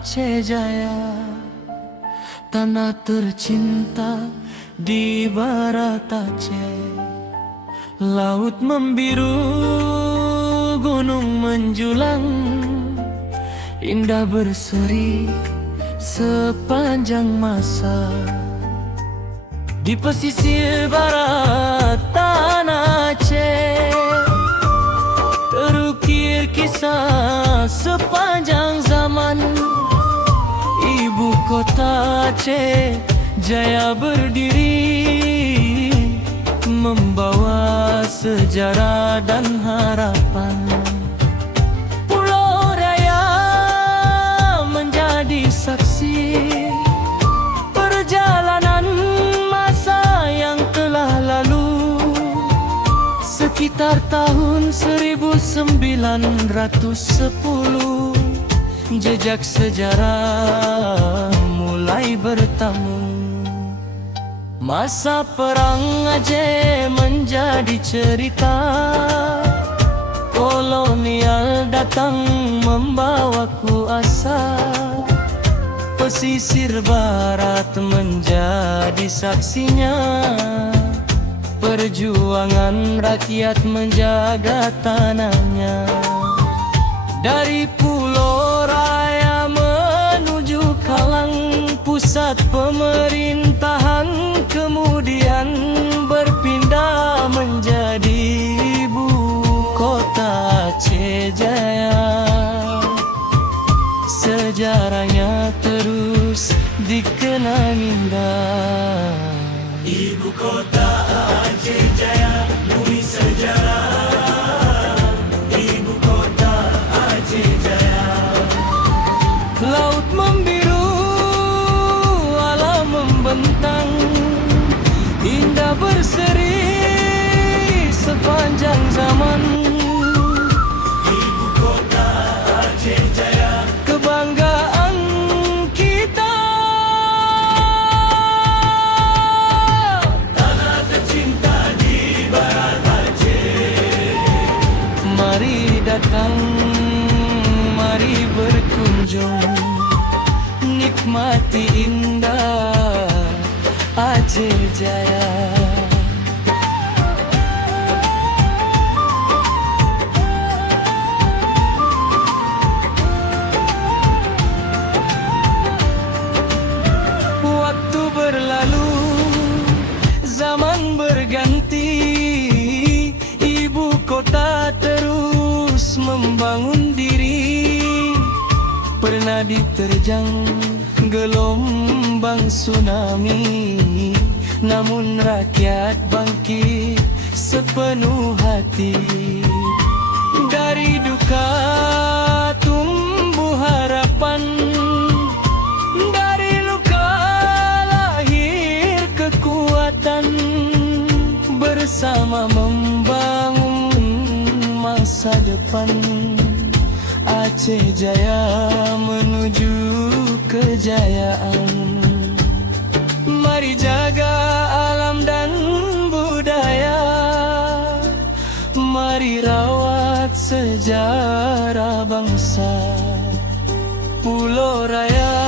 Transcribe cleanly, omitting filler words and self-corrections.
Aceh Jaya, tanah tercinta di barat Aceh. Laut membiru, gunung menjulang, indah berseri sepanjang masa. Di pesisir barat tanah Aceh terukir kisah sepanjang zaman. Ibu kota Aceh Jaya berdiri, membawa sejarah dan harapan. Pulau Raya menjadi saksi perjalanan masa yang telah lalu. Sekitar tahun 1910, jejak sejarah mulai bertamu. Masa perang Aceh menjadi cerita, kolonial datang membawa kuasa. Pesisir barat menjadi saksinya, perjuangan rakyat menjaga tanahnya. Dari Pulau Raya menuju Kalang, pusat pemerintahan kemudian berpindah menjadi ibu kota Aceh Jaya. Sejarahnya terus dikenang indah. Ibu kota Aceh Jaya, bumi sejarah. Ibu kota Aceh Jaya. Laut membiru, alam membentang, indah berseri sepanjang zaman. Ibu kota Aceh Jaya, kebanggaan kita. Tanah tercinta di barat Aceh. Mari datang, mari berkunjung, nikmati indah Aceh Jaya. Waktu berlalu, zaman berganti, ibu kota terus membangun diri. Pernah diterjang gelombang tsunami, namun rakyat bangkit sepenuh hati. Dari duka tumbuh harapan, dari luka lahir kekuatan. Bersama membangun masa depan, Aceh Jaya menuju kejayaan. Mari jaga alam dan budaya, mari rawat sejarah bangsa. Pulau Raya